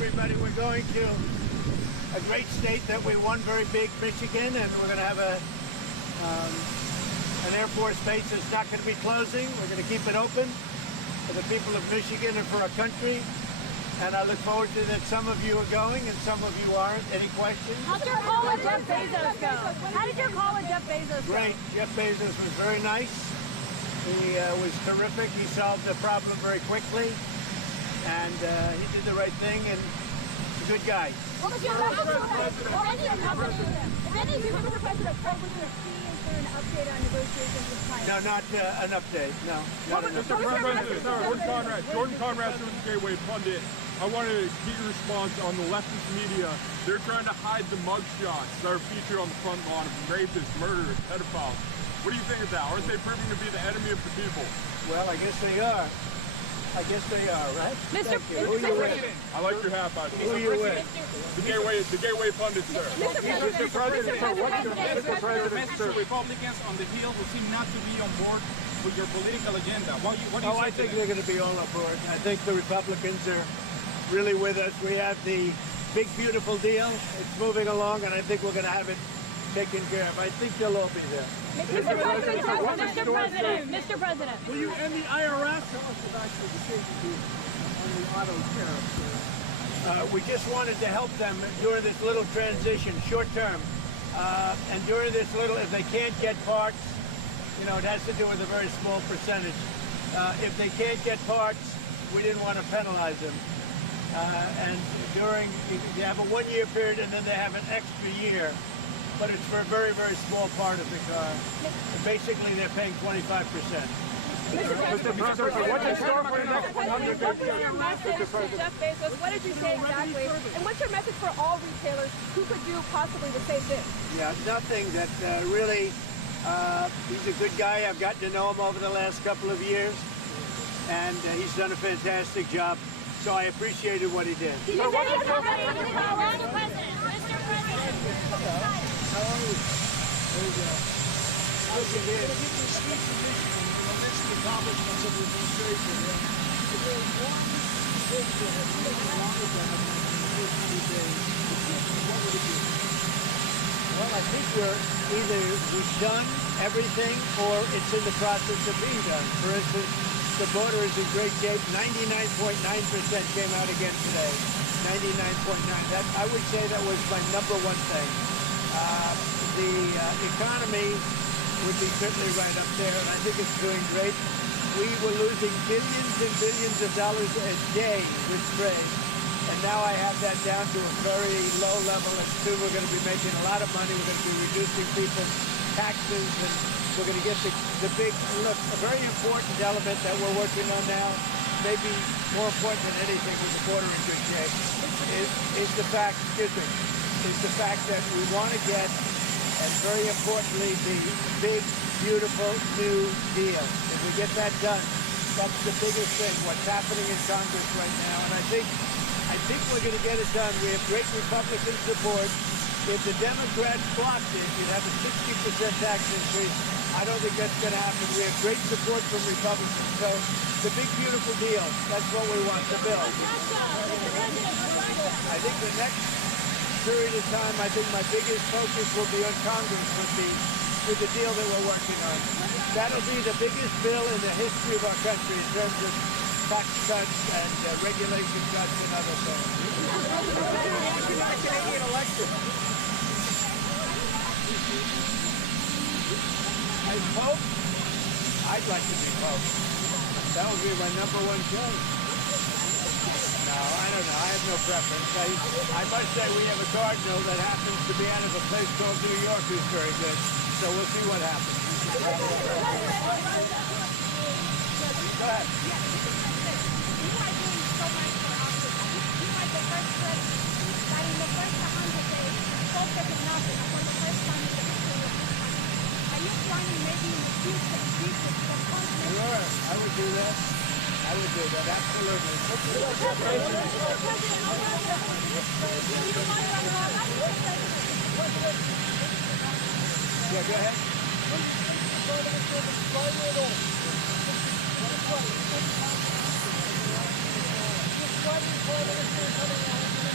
everybody. We're going to a great state that we won very big, Michigan, and we're going to have an Air Force base that's not going to be closing. We're going to keep it open for the people of Michigan and for our country. And I look forward to that. Some of you are going and some of you aren't. Any questions? How'd your call with Jeff Bezos go? How did your call with Jeff Bezos go? Great. Jeff Bezos was very nice. He was terrific. He solved the problem very quickly. And he did the right thing, and he's a good guy. What was your message to him? What was your message to him? If any of you were the president, what was your key? Is there an update on negotiations with China? No, not an update. No, not an Mr. update. President, Jordan Conrad, Citizens Gateway pundit. I wanted to get your response on the leftist media. They're trying to hide the mugshots that are featured on the front lawn of rapists, murderers, pedophiles. What do you think of that? Aren't they proving to be the enemy of the people? Well, I guess they are. I guess they are, right? Mr. Thank you. Who you with? I like your hat, by the way. Who you with? The Gateway pundit, sir. Mr. President, Mr. President, sir. Republicans on the Hill who seem not to be on board with your political agenda. What do you say I think they're going to be all on board. I think the Republicans are really with us. We have the big, beautiful deal. It's moving along, and I think we're going to have it taken care of. I think they'll all be there. Mr. President. will you end the IRS? We just wanted to help them during this little transition, short term. And during this little, if they can't get parts, you know, it has to do with a very small percentage. If they can't get parts, we didn't want to penalize them. And during, you have a 1 year period and then they have an extra year. But it's for a very, very small part of the car. And basically, they're paying 25%. Mr. President, what's in store for the next 100 days? What was your message to Jeff Bezos? What did you say exactly? And what's your message for all retailers who could do possibly the same thing? Yeah, nothing that really, he's a good guy. I've gotten to know him over the last couple of years. And he's done a fantastic job. So I appreciated what he did. Mr. President. How are you? There you go. How's it been? If you can speak to Michigan and the list of accomplishments of the administration, if there's one thing that has really wanted them in the first 100 days, what would it be? Well, I think we've done everything or it's in the process of being done. For instance, the border is in great shape. 99.9% came out again today. 99.9. That I would say that was my number one thing. The economy would be certainly right up there, and I think it's doing great. We were losing billions and billions of dollars a day with trade, and now I have that down to a very low level, and soon we're going to be making a lot of money. We're going to be reducing people's taxes, and we're going to get the big, look, a very important element that we're working on now, maybe more important than anything with the border in good shape, is the fact, is the fact that we want to get, and very importantly, the big, beautiful new deal. If we get that done, that's the biggest thing, what's happening in Congress right now. And I think we're going to get it done. We have great Republican support. If the Democrats blocked it, you'd have a 60% tax increase. I don't think that's going to happen. We have great support from Republicans. So the big, beautiful deal, that's what we want to build. I think the next period of time, I think my biggest focus will be on Congress with the deal that we're working on. That'll be the biggest bill in the history of our country in terms of tax cuts and regulation cuts and other things. Canadian election. I hope. I'd like to be Pope. That would be my number one choice. No, I don't know. I have no preference. I must say we have a cardinal that happens to be out of a place called New York who's very good. So we'll see what happens. Go ahead. You are doing so much for Africa. You are the first president that in the first 100 days focused on Africa for the first time in the history of this country. Are you planning maybe in the future visit the continent? Sure, I would do that. I would do that, absolutely. Yeah, go ahead. Why do you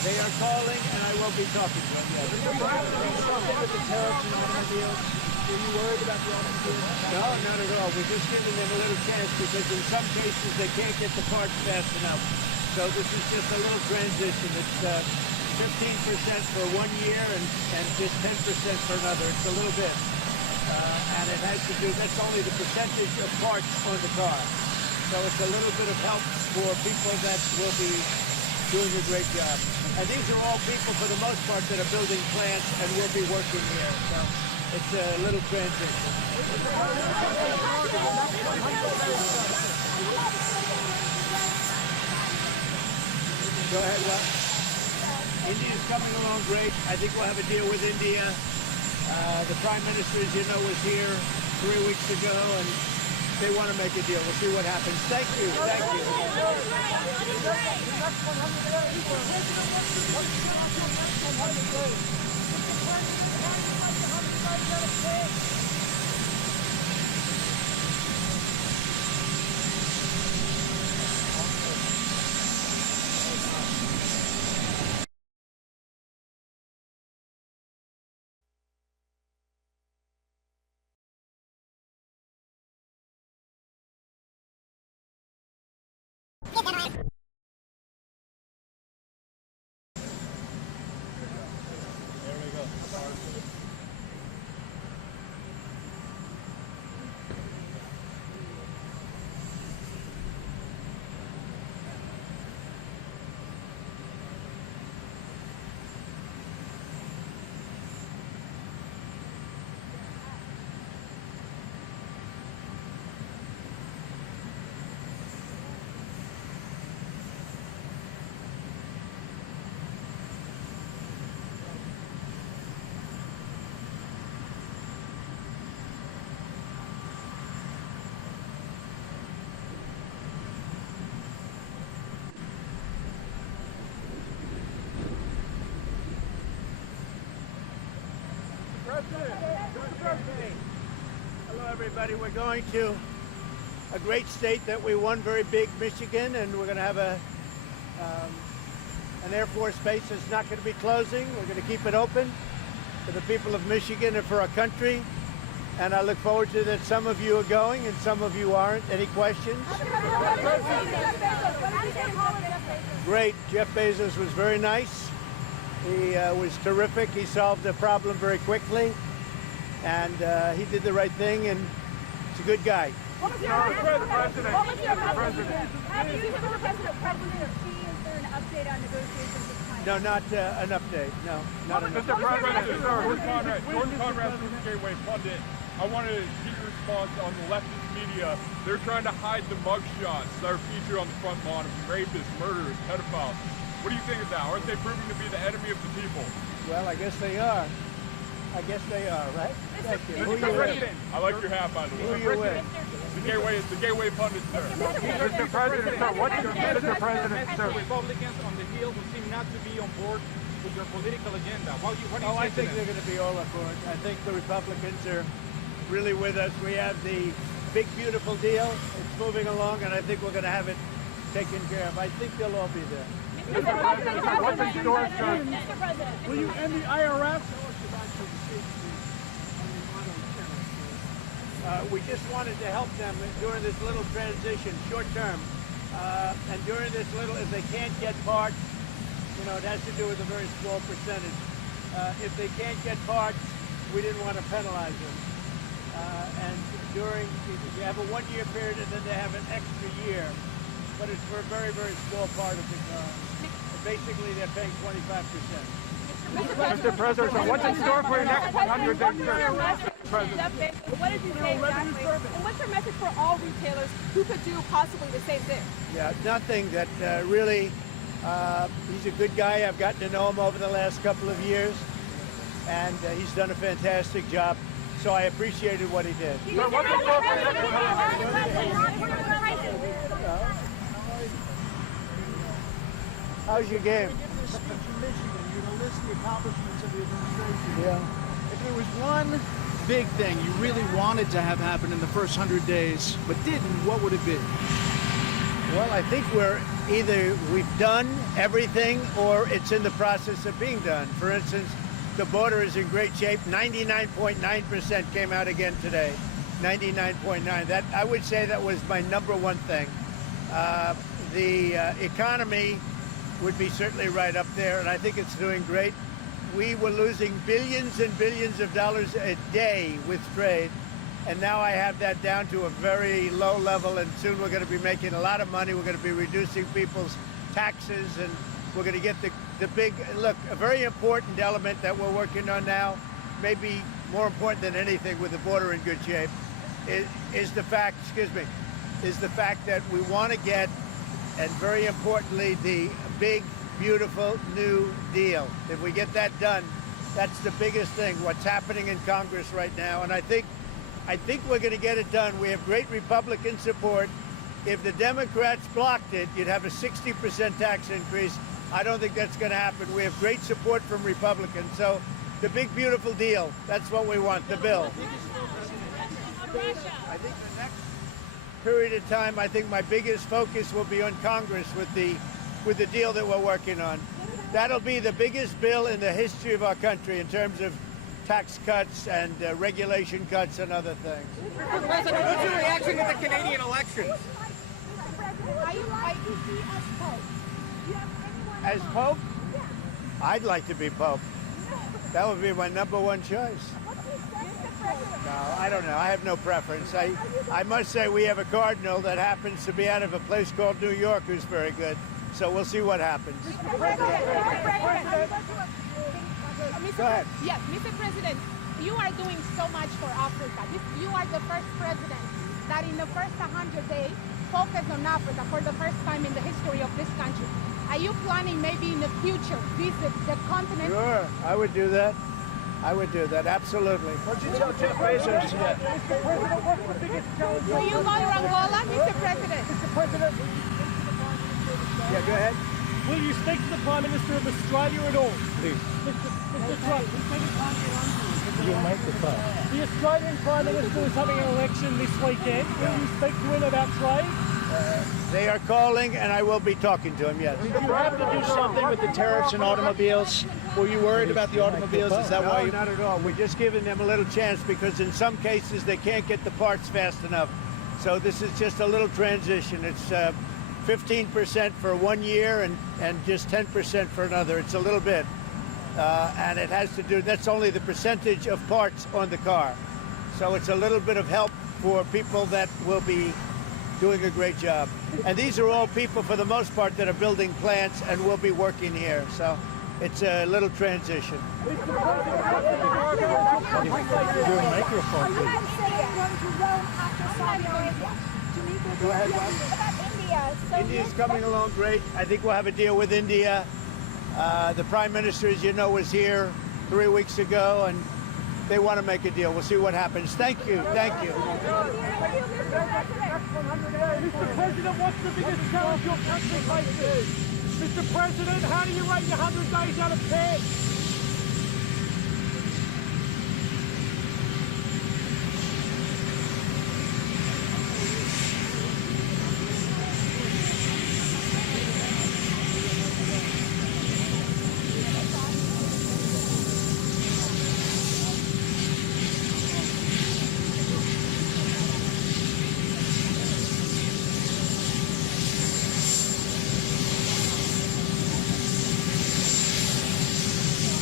They are calling, and I will be talking to them. Yes. Something with the tariffs and automobiles. Are you worried about the automobiles? No, not at all. We're just giving them a little chance because in some cases they can't get the parts fast enough. So this is just a little transition. It's 15% for 1 year and just 10% for another. It's a little bit. And it has to do, that's only the percentage of parts on the car. So it's a little bit of help for people that will be doing a great job. And these are all people, for the most part, that are building plants and will be working here. So it's a little transition. Go ahead, what? India's coming along great. I think we'll have a deal with India. The Prime Minister, as you know, was here 3 weeks ago, and they want to make a deal. We'll see what happens. Thank you. Thank you. Hello, everybody. We're going to a great state that we won very big, Michigan, and we're going to have an Air Force base that's not going to be closing. We're going to keep it open for the people of Michigan and for our country. And I look forward to that. Some of you are going and some of you aren't. Any questions? Great. Jeff Bezos was very nice. He was terrific. He solved the problem very quickly. And he did the right thing, and he's a good guy. What was your president? Have you ever President fee? Is there an update on negotiations with China? No, not an update. No, not an Mr. update. President, Jordan Conrad from the Gateway Pundit. I want to get your response on the leftist media. They're trying to hide the mugshots that are featured on the front lawn of rapists, murderers, pedophiles. What do you think of that? Aren't they proving to be the enemy of the people? Well, I guess they are. I guess they are, right? Thank you. Who Mr. you with? President, I like your hat, by the Who way. you with? The Gateway Pundit, sir. Mr. President, sir, what's your Mr. President, sir? Republicans on the Hill who seem not to be on board with your political agenda. What do you say I to think them? they're going to be all up for it. I think the Republicans are really with us. We have the big, beautiful deal. It's moving along, and I think we're going to have it taken care of. I think they'll all be there. Mr. President, what's in store, sir? Mr. President. Will you end the IRS? We just wanted to help them during this little transition, short term. And during this little, if they can't get parts, you know, it has to do with a very small percentage. If they can't get parts, we didn't want to penalize them. And during, you have a 1 year period and then they have an extra year. But it's for a very, very small part of the car. Basically, they're paying 25%. Mr. President, sir, what's in store for your next 100 days, sir? What did you say exactly? And what's your message for all retailers who could do possibly the same thing? Yeah, nothing that really, he's a good guy. I've gotten to know him over the last couple of years, and he's done a fantastic job. So I appreciated what he did. Sir, what's in store for your next 100 days? How's your game? Give this speech in Michigan. You're going to list the accomplishments of the administration. Yeah. If there was one big thing you really wanted to have happen in the first 100 days, but didn't, what would it be? Well, I think we're either we've done everything or it's in the process of being done. For instance, the border is in great shape. 99.9% came out again today. 99.9. That, I would say, that was my number one thing. The economy would be certainly right up there, and I think it's doing great. We were losing billions and billions of dollars a day with trade, and now I have that down to a very low level, and soon we're going to be making a lot of money. We're going to be reducing people's taxes, and we're going to get the big, look, a very important element that we're working on now, maybe more important than anything with the border in good shape, is the fact, is the fact that we want to get, and very importantly, the big, beautiful New Deal. If we get that done, that's the biggest thing, what's happening in Congress right now. And I think we're going to get it done. We have great Republican support. If the Democrats blocked it, you'd have a 60% tax increase. I don't think that's going to happen. We have great support from Republicans. So the big, beautiful deal, that's what we want, the bill. I think the next period of time, I think my biggest focus will be on Congress with the deal that we're working on. That'll be the biggest bill in the history of our country in terms of tax cuts and regulation cuts and other things. Mr. President, what's your reaction to the Canadian elections? Are you like to see as Pope? Do you have anyone As Pope? I'd like to be Pope. That would be my number one choice. No, I don't know. I have no preference. I must say we have a cardinal that happens to be out of a place called New York who's very good. So we'll see what happens. Go ahead. Yes, Mr. President, you are doing so much for Africa. You are the first president that in the first 100 days focused on Africa for the first time in the history of this country. Are you planning maybe in the future visit the continent? Sure, I would do that. I would do that, absolutely. What'd you tell Jeff Bezos today? Will you go to Angola, Mr. President? Mr. President, Yeah, go ahead. Will you speak to the Prime Minister of Australia at all? Please. Mr. Trump. The Australian Prime Minister is having an election this weekend. Will you speak to him about trade? They are calling, and I will be talking to him, yes. did you have to do something with the tariffs and automobiles? Were you worried about the automobiles? Is that why No, you... not at all. We're just giving them a little chance because in some cases they can't get the parts fast enough. So this is just a little transition. It's 15% for 1 year and just 10% for another. It's a little bit. And it has to do, that's only the percentage of parts on the car. So it's a little bit of help for people that will be doing a great job. And these are all people, for the most part, that are building plants and will be working here. So it's a little transition. Are you guys going to Rome after Saudi Arabia to meet with Go ahead, What about India? So India's coming along great. I think we'll have a deal with India. The Prime Minister, as you know, was here 3 weeks ago, and they want to make a deal. We'll see what happens. Thank you. Thank you. Mr. President, what's the biggest challenge your country faces? Mr. President, how do you rate your 100 days out of 10?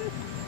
this?